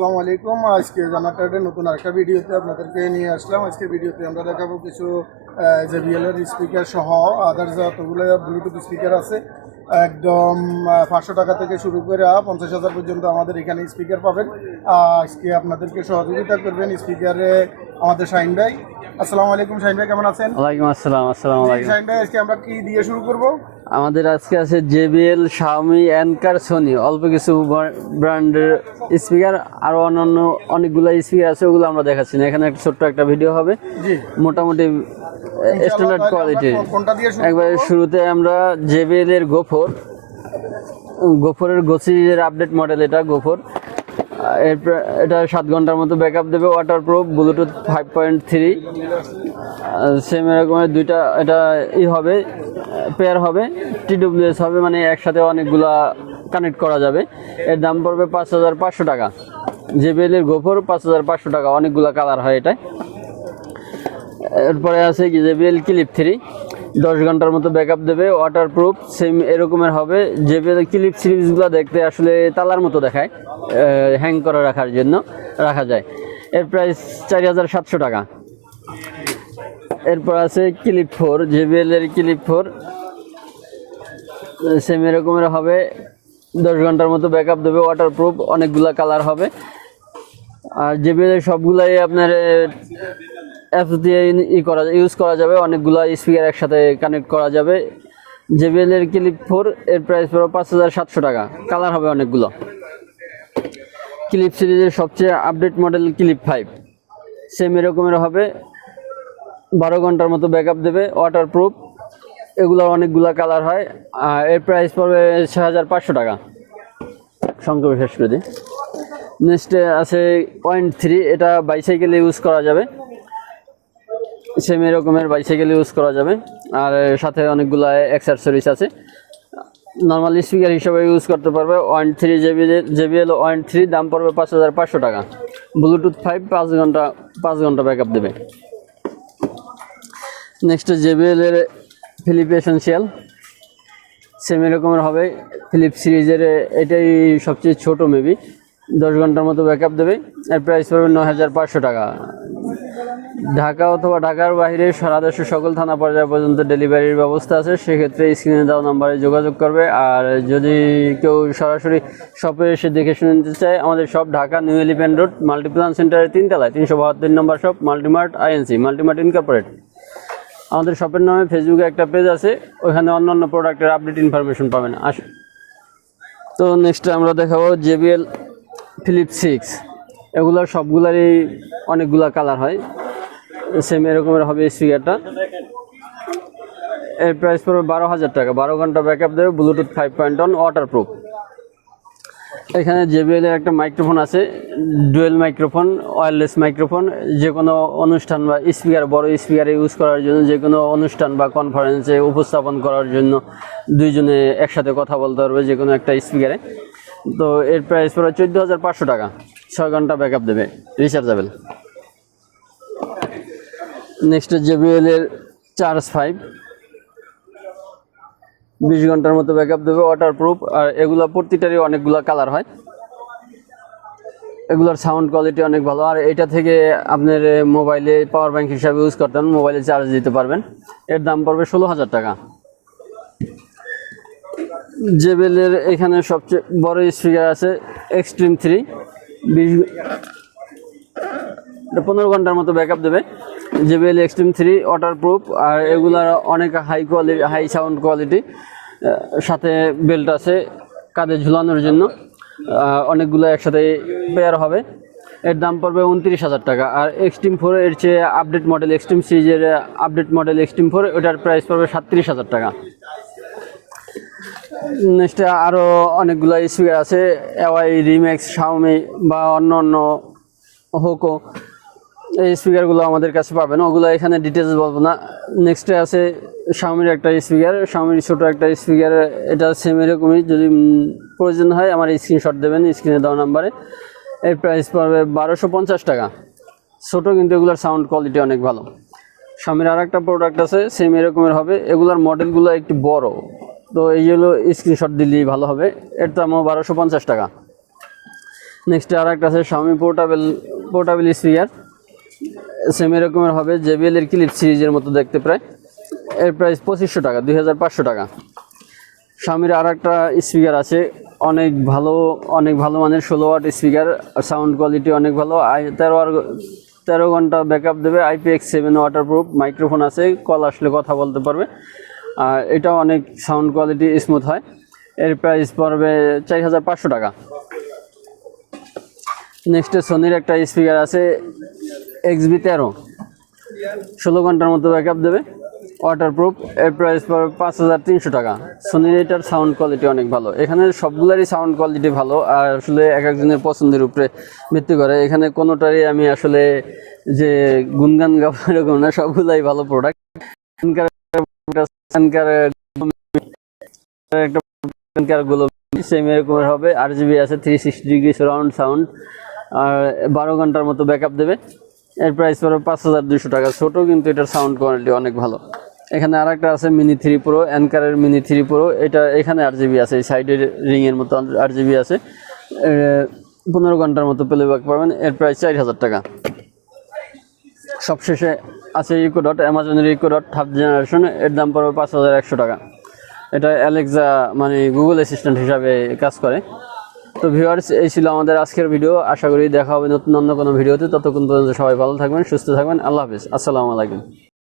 আসসালামু আলাইকুম। আজকে জানাটারের নতুন আরেকটা ভিডিওতে আপনাদেরকে নিয়ে আসলাম। আজকে ভিডিওতে আমরা দেখাবো কিছু জেবিএলের স্পিকার সহ আদার্স যতগুলো ব্লুটুথ স্পিকার আছে একদম পাঁচশো টাকা থেকে শুরু করে পঞ্চাশ হাজার পর্যন্ত আমাদের এখানে স্পিকার পাবেন। আজকে আপনাদেরকে সহযোগিতা করবেন স্পিকারে আমাদের শাহিন ভাই। আসসালামু আলাইকুম শাহিন ভাই কেমন আছেন? ওয়ালাইকুম আসসালাম আসসালামু আলাইকুম। শাহিন ভাই আজকে আমরা কি দিয়ে শুরু করব? আমাদের আজকে আছে জেবিএল শাওমি অ্যানকার সোনি অল্প কিছু ব্র্যান্ডের স্পিকার আরও অন্যান্য অনেকগুলো স্পিকার আছে ওগুলো আমরা দেখাচ্ছি না। এখানে একটা ছোট্ট একটা ভিডিও হবে। জি। মোটামুটি স্ট্যান্ডার্ড কোয়ালিটির একবারে শুরুতে আমরা জেবিএল এর গোফর গোফরের গোসির আপডেট মডেল এটা গোফর। এরপর এটা সাত ঘণ্টার মতো ব্যাকআপ দেবে waterproof Bluetooth five point three same এরকমের দুইটা এটা ই হবে পেয়ার হবে টি টিডব্লিউএস হবে মানে একসাথে অনেকগুলা কানেক্ট করা যাবে। এর দাম পড়বে পাঁচ হাজার পাঁচশো টাকা। জেবিএল এর গোফর পাঁচ হাজার পাঁচশো টাকা অনেকগুলা কালার হয় এটায়। এরপরে আছে কি জেবিএল ক্লিপ থ্রি দশ ঘণ্টার মতো ব্যাকআপ দেবে ওয়াটার প্রুফ সেম এরকমের হবে। জেবিএল ক্লিপ সিরিজগুলো দেখতে আসলে তালার মতো দেখায় হ্যাং করে রাখার জন্য রাখা যায়। এর প্রাইস চারি হাজার সাতশো টাকা। এরপর আছে ক্লিপ ফোর জেবিএল এর ক্লিপ ফোর সেম এরকমের হবে। দশ ঘণ্টার মতো ব্যাকআপ দেবে ওয়াটার প্রুফ অনেকগুলা কালার হবে। আর জেবিএল এর সবগুলাই আপনার অ্যাপস দিয়ে ই করা ইউজ করা যাবে, অনেকগুলো স্পিকার একসাথে কানেক্ট করা যাবে। জেবিএল এর ক্লিপ ফোর এর প্রাইস পড়বে পাঁচ হাজার সাতশো টাকা। কালার হবে অনেকগুলো। ক্লিপ সিরিজের সবচেয়ে update model clip five same এরকমের হবে। বারো ঘণ্টার মতো ব্যাকআপ দেবে ওয়াটার প্রুফ এগুলো অনেকগুলো কালার হয়। আর এর প্রাইস পড়বে ছয় হাজার পাঁচশো টাকা। সংক্ষেপে শেষ করে দিই। নেক্সটে আছে পয়েন্ট থ্রি এটা বাইসাইকেলে ইউজ করা যাবে। সেম এরকমের বাইসাইকেল ইউজ করা যাবে। আর সাথে অনেকগুলো অ্যাক্সেসরিজ আছে। নর্মাল স্পিকার হিসেবে ইউজ করতে পারবে one three JB JBL one three দাম পড়বে পাঁচ হাজার পাঁচশো টাকা। ব্লুটুথ ফাইভ পাঁচ ঘণ্টা পাঁচ ঘণ্টা ব্যাকআপ দেবে। নেক্সট জেবিএল এর ফিলিপ এসেন্সিয়াল সেম এরকমের হবে। ফিলিপ সিরিজের এটাই সবচেয়ে ছোট মেবি দশ ঘণ্টার মতো ব্যাকআপ দেবে। এর প্রাইস পড়বে নয় হাজার পাঁচশো টাকা। ঢাকা অথবা ঢাকার বাইরে সারা দেশের সকল থানা পর্যায় পর্যন্ত ডেলিভারির ব্যবস্থা আছে, সেক্ষেত্রে স্ক্রিনে দেওয়া নাম্বারে যোগাযোগ করবে। আর যদি কেউ সরাসরি শপে এসে দেখে শুনে নিতে চায়, আমাদের shop Dhaka new elephant road Multiplan সেন্টারের তিনতলায়, তিনশো বাহাত্তর নম্বর shop Multimart INC Multimart incorporate আমাদের শপের নামে ফেসবুকে একটা পেজ আছে, ওইখানে অন্য অন্য প্রোডাক্টের আপডেট ইনফরমেশন পাবেন। আস তো নেক্সট আমরা দেখাবো জেবিএল ফিলিপ সিক্স এগুলোর সবগুলারই অনেকগুলা কালার হয়। সেম এরকমের হবে স্পিকারটা এর প্রাইস পড়বে বারো হাজার টাকা। বারো ঘণ্টা ব্যাকআপ দেবে Bluetooth five point one waterproof এখানে জেবিএল এর একটা মাইক্রোফোন আছে ডুয়েল মাইক্রোফোন ওয়্যারলেস মাইক্রোফোন যে কোনো অনুষ্ঠান বা স্পিকার বড় স্পিকারে ইউজ করার জন্য যে কোনো অনুষ্ঠান বা কনফারেন্সে উপস্থাপন করার জন্য দুইজনে একসাথে কথা বলতে পারবে যে কোনো একটা স্পিকারে তো এর প্রাইস পড়ে চোদ্দ হাজার পাঁচশো টাকা। ছয় ঘণ্টা ব্যাকআপ দেবে রিচার্জেবল নেক্সট জেবিএল এর চার্জ ফাইভ বিশ ঘণ্টার মতো ব্যাকআপ দেবে ওয়াটার প্রুফ আর এগুলো প্রতিটারই অনেকগুলো কালার হয়। এগুলোর সাউন্ড কোয়ালিটি অনেক ভালো। আর এটা থেকে আপনার মোবাইলে পাওয়ার ব্যাংক হিসাবে ইউজ করতেন মোবাইলে চার্জ দিতে পারবেন। এর দাম পড়বে ষোলো হাজার টাকা। জেবেলের এখানে সবচেয়ে বড় স্পিকার আছে এক্সট্রিম থ্রি বিশ পনেরো ঘণ্টার মতো ব্যাক আপ দেবে। JBL extreme three waterproof আর এগুলার অনেক high quality high sound quality সাথে বেল্ট আছে কাঁধে ঝুলানোর জন্য। অনেকগুলো একসাথে পেয়ার হবে। এর দাম পড়বে উনত্রিশ হাজার টাকা। আর এক্সট্রিম ফোর এর চেয়ে আপডেট মডেল এক্সট্রিম সিরিজের আপডেট মডেল এক্সট্রিম ফোর ওটার প্রাইস পড়বে সাতত্রিশ হাজার টাকা। নেক্সটে আরও অনেকগুলো স্পিকার আছে এওয়াই রিম্যাক্স শাওমি বা অন্য অন্য হোকো এই স্পিকারগুলো আমাদের কাছে পাবেন, ওগুলো এখানে ডিটেলস বলব না। নেক্সটে আছে শাওমির একটা স্পিকার শাওমির ছোটো একটা স্পিকার, এটা সেম এরকমই, যদি প্রয়োজন হয় আমার স্ক্রিনশট দেবেন স্ক্রিনে দেওয়া নাম্বারে এর প্রাইস পড়বে বারোশো পঞ্চাশ টাকা। ছোটো কিন্তু এগুলোর সাউন্ড কোয়ালিটি অনেক ভালো। শাওমির আর একটা প্রোডাক্ট আছে সেম এরকমের হবে। এগুলোর মডেলগুলো একটু বড়। তো এইগুলো স্ক্রিনশট দিলেই ভালো হবে। এর দামও বারোশো পঞ্চাশ টাকা। নেক্সট আর একটা আছে স্বামী পোর্টাবেল পোর্টাবেল স্পিকার সেম এরকমের হবে জেবিএল এর ক্লিপ সিরিজের মতো দেখতে প্রায়। এর প্রাইস পঁচিশশো টাকা, দুই হাজার পাঁচশো টাকা। স্বামীর আর একটা স্পিকার আছে, অনেক ভালো অনেক ভালো মানের ষোলো ওয়াট স্পিকার সাউন্ড কোয়ালিটি অনেক ভালো, আই তেরো আর তেরো ঘণ্টা ব্যাকআপ দেবে IPX seven waterproof microphone আছে কল আসলে কথা বলতে পারবে। আর এটা অনেক সাউন্ড কোয়ালিটি স্মুথ হয়। এর প্রাইস পড়বে চার হাজার পাঁচশো টাকা। নেক্সটে সোনির একটা স্পিকার আছে এক্সবি তেরো। ষোলো ঘণ্টার মতো ব্যাকআপ দেবে ওয়াটারপ্রুফ এর প্রাইস পড়বে পাঁচ হাজার তিনশো টাকা। সোনির এটার সাউন্ড কোয়ালিটি অনেক ভালো। এখানে সবগুলোরই সাউন্ড কোয়ালিটি ভালো, আর আসলে এক একজনের পছন্দের উপরে ভিত্তি করে। এখানে কোনোটারই আমি আসলে যে গুনগান গাবো এরকম না, সবগুলাই ভালো প্রোডাক্ট হবে। আর জিবি আছে থ্রি ডিগ্রি সাউন্ড আর বারো ঘণ্টার মতো ব্যাকআপ দেবে। এর প্রাইস পড়বে পাঁচ হাজার দুশো টাকা। ছোটো কিন্তু এটার সাউন্ড কোয়ালিটি অনেক ভালো। এখানে আর একটা আছে মিনি থ্রি প্রো অ্যানকারের মিনি থ্রি প্রো এটা এখানে আর জিবি আছে, এই সাইডের রিংয়ের মতো আর জিবি আছে। পনেরো ঘণ্টার মতো প্লেব্যাক পাবেন। এর প্রাইস চার হাজার টাকা। সবশেষে আছে ইকো ডট, অ্যামাজনের ইকো ডট, থার্ড জেনারেশন। এর দাম পড়বে পাঁচ হাজার একশো টাকা। এটা অ্যালেক্সা মানে গুগল অ্যাসিস্ট্যান্ট হিসাবে কাজ করে। তো ভিউয়ার্স, এই ছিল আমাদের আজকের ভিডিও। আশা করি দেখা হবে নতুন অন্য কোনো ভিডিওতে। ততক্ষণ পর্যন্ত সবাই ভালো থাকবেন, সুস্থ থাকবেন। আল্লাহ হাফিজ। আসসালামু আলাইকুম।